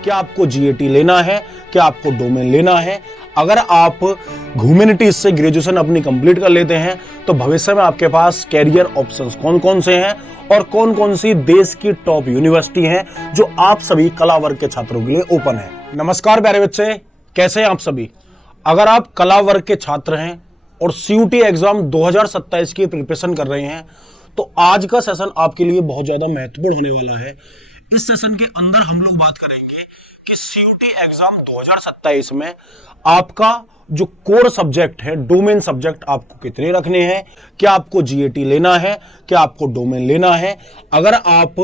क्या आपको जीएटी लेना है, क्या आपको डोमेन लेना है। अगर आप ह्यूमैनिटीज से ग्रेजुएशन अपनी कंप्लीट कर लेते हैं तो भविष्य में आपके पास कैरियर ऑप्शंस कौन कौन से हैं और कौन कौन सी देश की टॉप यूनिवर्सिटी हैं जो आप सभी कला वर्ग के छात्रों के लिए ओपन है। नमस्कार प्यारे बच्चे, कैसे हैं आप सभी। अगर आप कला वर्ग के छात्र हैं और सीयूटी एग्जाम 2027 की प्रिपरेशन कर रहे हैं तो आज का सेशन आपके लिए बहुत ज्यादा महत्वपूर्ण होने वाला है। इस सेशन के अंदर हम लोग बात करेंगे कि सीयूटी एग्जाम 2027 में आपका जो कोर सब्जेक्ट है, डोमेन सब्जेक्ट आपको कितने रखने हैं, क्या आपको जीएटी लेना है, क्या आपको डोमेन लेना है। अगर आप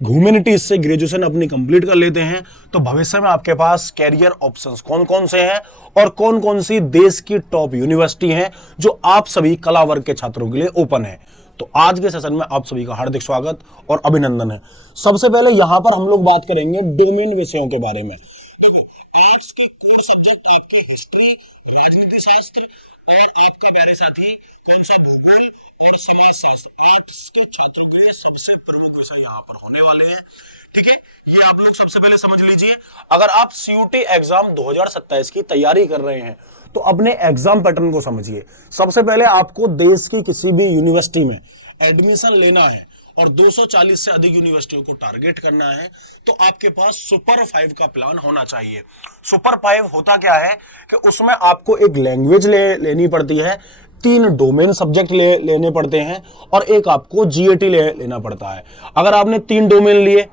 ह्यूमैनिटीज से ग्रेजुएशन अपनी कंप्लीट कर लेते हैं तो भविष्य में आपके पास कैरियर ऑप्शंस कौन कौन से हैं और कौन कौन सी देश की टॉप यूनिवर्सिटी हैं जो आप सभी कला वर्ग के छात्रों के लिए ओपन है। तो आज के सेशन में आप सभी का हार्दिक स्वागत और अभिनंदन है। सबसे पहले यहां पर हम लोग बात करेंगे डोमेन विषयों के बारे में। प्यारे साथी, कौन सा भूगोल और समाजशास्त्र आपके छात्रों के सबसे प्रमुख विषय यहाँ पर होने वाले हैं। ठीक है, ये आप लोग सबसे पहले समझ लीजिए। अगर आप सीयूटी एग्जाम 2027 की तैयारी कर रहे हैं तो अपने एग्जाम पैटर्न को समझिए। सबसे पहले आपको देश की किसी भी यूनिवर्सिटी में एडमिशन लेना है और 240 से अधिक यूनिवर्सिटियों को टारगेट करना है तो आपके पास सुपर 5 का प्लान होना चाहिए। सुपर 5 होता क्या है कि उसमें आपको एक लैंग्वेज लेनी पड़ती है, 3 डोमेन सब्जेक्ट लेने पड़ते हैं और एक आपको जीएटी लेना पड़ता है। अगर आपने 3 डोमेन लिए,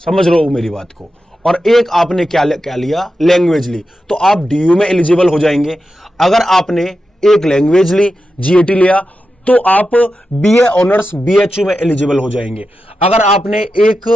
समझ लो मेरी बात को, और एक आपने क्या लिया, लैंग्वेज ली, तो आप डीयू में एलिजिबल हो जाएंगे। अगर आपने एक लैंग्वेज ली, जीएटी लिया, तो आप बीए ऑनर्स बीएचयू में एलिजिबल हो जाएंगे। अगर आपने एक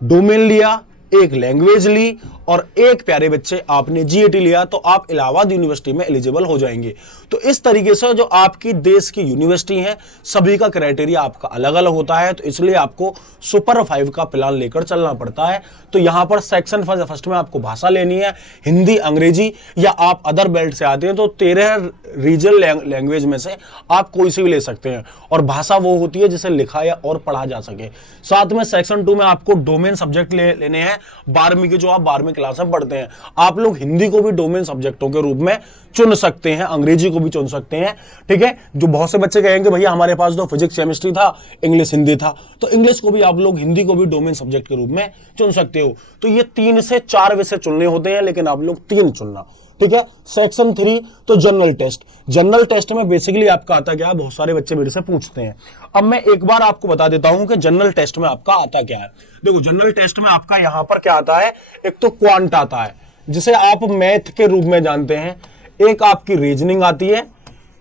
डोमेन लिया, एक लैंग्वेज ली और एक प्यारे बच्चे आपने जीएटी लिया तो आप इलाहाबाद यूनिवर्सिटी में एलिजिबल हो जाएंगे। तो इस तरीके से जो आपकी देश की यूनिवर्सिटी है सभी का क्राइटेरिया आपका अलग अलग होता है, तो इसलिए आपको सुपर 5 का प्लान लेकर चलना पड़ता है। तो यहां पर सेक्शन फर्स्ट में आपको भाषा लेनी है, हिंदी, अंग्रेजी, या आप अदर बेल्ट से आते हैं तो 13 रीजनल लैंग्वेज में से आप कोई सी भी ले सकते हैं और भाषा वो होती है जिसे लिखा या और पढ़ा जा सके। साथ में सेक्शन 2 में आपको डोमेन सब्जेक्ट लेने हैं 12वीं के, जो आप 12वीं क्लास में पढ़ते हैं। आप लोग हिंदी को भी डोमेन सब्जेक्टों के रूप में चुन सकते हैं, अंग्रेजी को भी चुन सकते हैं। ठीक है, जो बहुत से बच्चे कहेंगे भैया हमारे पास तो फिजिक्स केमिस्ट्री था, इंग्लिश हिंदी था, तो इंग्लिश को भी आप लोग, हिंदी को भी डोमेन सब्जेक्ट के रूप में चुन सकते हो। तो ये 3 से 4 विषय चुनने होते हैं, लेकिन आप लोग 3 चुनना। ठीक है, सेक्शन 3 तो जनरल टेस्ट। जनरल टेस्ट में बेसिकली आपका आता क्या है, बहुत सारे बच्चे मेरे से पूछते हैं। अब मैं एक बार आपको बता देता हूं कि जनरल टेस्ट में आपका आता क्या है। देखो, जनरल टेस्ट में आपका यहां पर क्या आता है, एक तो क्वांट आता है जिसे आप मैथ के रूप में जानते हैं, एक आपकी रीजनिंग आती है,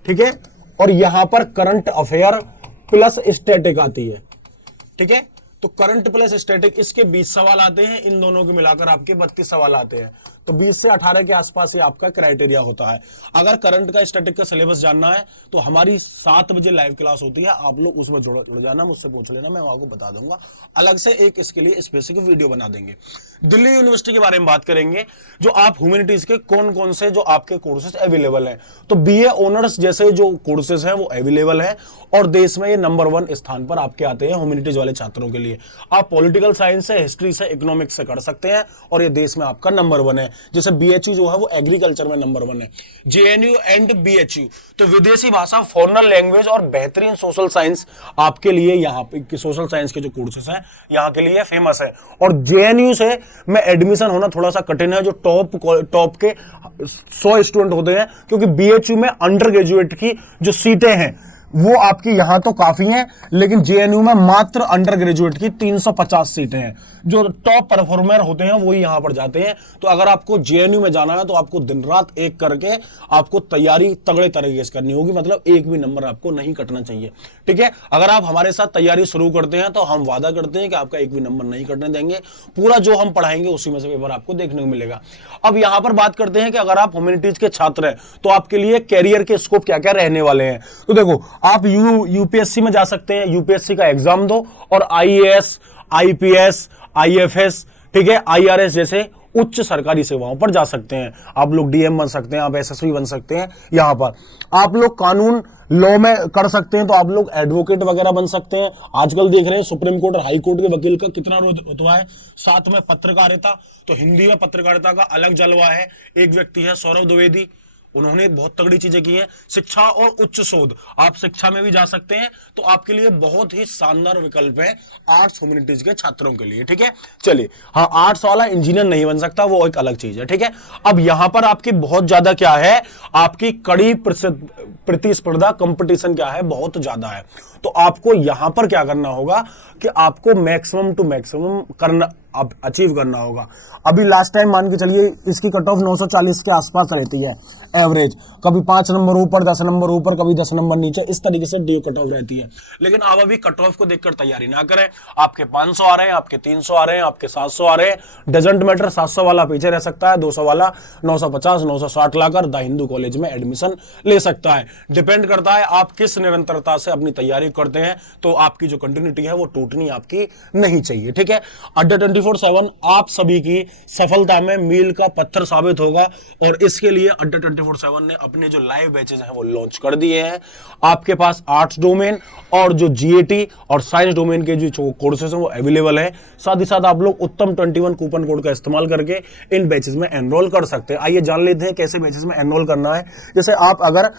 ठीक है, और यहां पर करंट अफेयर प्लस स्टैटिक आती है। ठीक है, तो करंट प्लस स्टैटिक, इसके 20 सवाल आते हैं, इन दोनों के मिलाकर आपके 32 सवाल आते हैं। तो 20 से 18 के आसपास ये आपका क्राइटेरिया होता है। अगर करंट का, स्टैटिक का सिलेबस जानना है तो हमारी 7 बजे लाइव क्लास होती है, आप लोग उसमें जुड़ जाना, मुझसे पूछ लेना, मैं आपको बता दूंगा। अलग से एक इसके लिए स्पेसिफिक वीडियो बना देंगे। दिल्ली यूनिवर्सिटी के बारे में बात करेंगे, जो आप ह्यूमैनिटीज के कौन कौन से जो आपके कोर्सेज अवेलेबल हैं। तो बीए ऑनर्स जैसे जो कोर्सेज हैं वो अवेलेबल है और देश में ये नंबर 1 स्थान पर आपके आते हैं ह्यूमैनिटीज वाले छात्रों के लिए। आप पॉलिटिकल साइंस से, हिस्ट्री से, इकोनॉमिक्स से कर सकते हैं और ये देश में आपका नंबर 1 है। जैसे बीएचयू जो है वो एग्रीकल्चर में नंबर 1 है, जेएनयू एंड बीएचयू। तो विदेशी भाषा, फॉरेन लैंग्वेज और बेहतरीन सोशल साइंस आपके लिए यहाँ पे, सोशल साइंस के जो कोर्सेस हैं यहाँ के लिए फेमस है। और जेएनयू से में एडमिशन होना थोड़ा सा कठिन है, जो टॉप के 100 स्टूडेंट होते हैं, क्योंकि बीएचयू में अंडर ग्रेजुएट की जो सीटें हैं वो आपकी यहां तो काफी हैं, लेकिन जेएनयू में मात्र अंडर ग्रेजुएट की 350 सीटें हैं। जो टॉप परफॉर्मर होते हैं वही यहां पर जाते हैं। तो अगर आपको जेएनयू में जाना है तो आपको दिन रात एक करके आपको तैयारी तगड़े तरीके से करनी होगी, मतलब एक भी नंबर आपको नहीं कटना चाहिए। ठीक है, अगर आप हमारे साथ तैयारी शुरू करते हैं तो हम वादा करते हैं कि आपका एक भी नंबर नहीं कटने देंगे। पूरा जो हम पढ़ाएंगे उसी में से पेपर आपको देखने को मिलेगा। अब यहां पर बात करते हैं कि अगर आप ह्यूमैनिटीज के छात्र हैं तो आपके लिए कैरियर के स्कोप क्या क्या रहने वाले हैं। तो देखो, आप यूपीएससी में जा सकते हैं, यूपीएससी का एग्जाम दो और आईएएस, आईपीएस, आईएफएस, ठीक है, आईआरएस जैसे उच्च सरकारी सेवाओं पर जा सकते हैं। आप लोग डीएम बन सकते हैं, आप एसएसपी बन सकते हैं, यहां पर आप लोग कानून लॉ में कर सकते हैं, तो आप लोग एडवोकेट वगैरह बन सकते हैं। आजकल देख रहे हैं सुप्रीम कोर्ट और हाई कोर्ट के वकील का कितना रुतबा है। साथ में पत्रकारिता, तो हिंदी में पत्रकारिता का अलग जलवा है। एक व्यक्ति है सौरभ द्विवेदी, उन्होंने बहुत तगड़ी चीजें की हैं। शिक्षा और उच्च शोध, आप शिक्षा में भी जा सकते हैं, तो आपके लिए बहुत ही शानदार विकल्प है आर्ट्स ह्यूमैनिटीज के छात्रों के लिए। ठीक है, चलिए, हाँ, आर्ट्स वाला इंजीनियर नहीं बन सकता, वो एक अलग चीज है। ठीक है, अब यहां पर आपकी बहुत ज्यादा क्या है, आपकी कड़ी प्रतिस्पर्धा, कंपटीशन क्या है, बहुत ज्यादा है। तो आपको यहां पर क्या करना होगा कि आपको मैक्सिमम टू मैक्सिमम करना, अब अचीव करना होगा। अभी लास्ट टाइम मान के चलिए इसकी कट ऑफ 940 के आसपास रहती है एवरेज, कभी 5 नंबर ऊपर, 10 नंबर ऊपर, कभी 10 नंबर नीचे, इस तरीके से डी कट ऑफ रहती है। लेकिन आप अभी कट ऑफ को देखकर तैयारी ना करें। आपके 500 आ रहे हैं, आपके 300 आ रहे हैं, आपके 700 आ रहे हैं, डजंट मैटर। 700 वाला पीछे रह सकता है, 200 वाला 950 960 लाकर द हिंदू कॉलेज में एडमिशन ले सकता है। डिपेंड करता है आप किस निरंतरता से अपनी तैयारी करते हैं, तो आपकी जो कंटिन्यूटी है वो टूटनी आपकी नहीं चाहिए। ठीक है, अड्डा 24/7 आप सभी की सफलता में मील का पत्थर साबित होगा, और इसके लिए अड्डा 24/7 ने अपने जो लाइव बैचेस हैं वो लॉन्च कर दिए हैं। आपके पास आर्ट्स डोमेन और जो जीएटी और साइंस डोमेन के जो कोर्सेज हैं वो अवेलेबल है। साथ ही साथ आप लोग उत्तम 21 कूपन कोड का इस्तेमाल करके इन बैचेस में एनरोल कर सकते हैं। आइए जान लेते हैं कैसे बैचेस में एनरोल करना है। जैसे आप अगर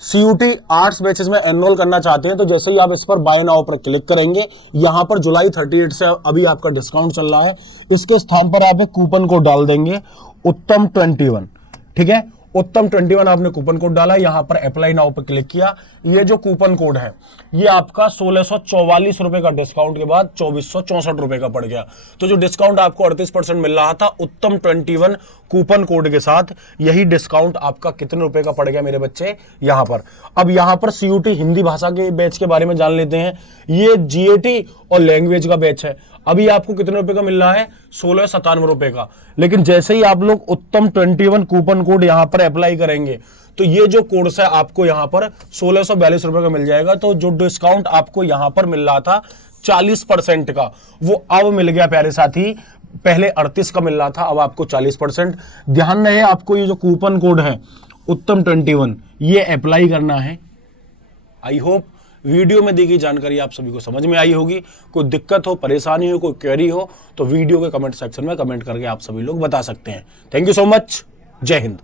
सीयूटी आर्ट्स बैचेस में एनरोल करना चाहते हैं, तो जैसे ही आप इस पर बाय नाउ पर क्लिक करेंगे, यहां पर जुलाई 38 से अभी आपका डिस्काउंट चल रहा है, इसके स्थान पर आप एक कूपन कोड डाल देंगे उत्तम 21। ठीक है, उत्तम 21 आपने कूपन कोड डाला, यहां पर अप्लाई नाउ पर क्लिक किया। ये जो कूपन कोड है ये आपका 1644 रुपए का डिस्काउंट के बाद 2464 रुपए का पड़ गया। तो जो डिस्काउंट आपको 38% मिल रहा था उत्तम 21 कूपन कोड के साथ, यही डिस्काउंट आपका कितने रुपए का पड़ गया मेरे बच्चे, यहां पर। अब यहां पर सीयूटी हिंदी भाषा के बैच के बारे में जान लेते हैं। ये जीएटी और लैंग्वेज का बैच है। अभी आपको कितने रुपए का मिल रहा है, 1697 रुपए का। लेकिन जैसे ही आप लोग उत्तम 21 कूपन कोड यहां पर अप्लाई करेंगे, तो ये जो कोर्स है आपको यहां पर 1642 रुपए का मिल जाएगा। तो जो डिस्काउंट आपको यहां पर मिल रहा था 40% का, वो अब मिल गया प्यारे साथी। पहले 38 का मिल रहा था, अब आपको 40%। ध्यान रहे, आपको ये जो कूपन कोड है उत्तम 21 ये अप्लाई करना है। आई होप वीडियो में दी गई जानकारी आप सभी को समझ में आई होगी। कोई दिक्कत हो, परेशानी हो, कोई क्वेरी हो, तो वीडियो के कमेंट सेक्शन में कमेंट करके आप सभी लोग बता सकते हैं। Thank you so much. जय हिंद।